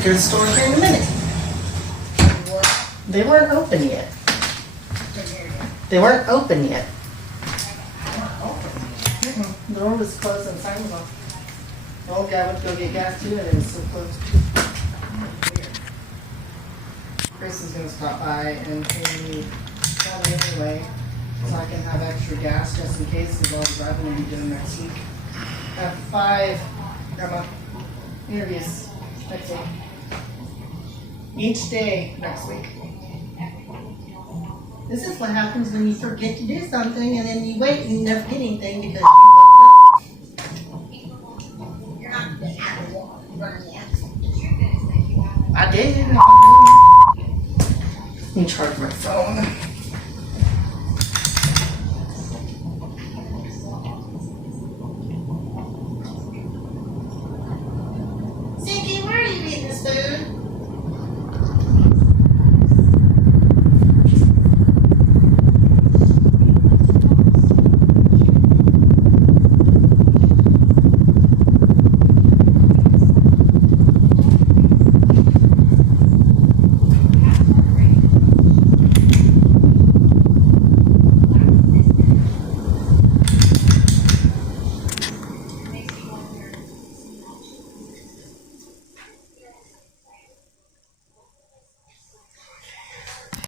Go to the store here in a minute. They weren't open yet. They weren't open yet. The door was closed and the sign was off. The old guy went to go get gas too and it was still closed. Chris is going to stop by and pay me anyway so I can have extra gas just in case of all the driving I'll be doing next week. I have 5 grandma interviews next week. Each day next week. This is what happens when you forget to do something and then you wait and you never get anything because you fucked up. You're not going to have a wall run yet. I did. Let me charge my phone.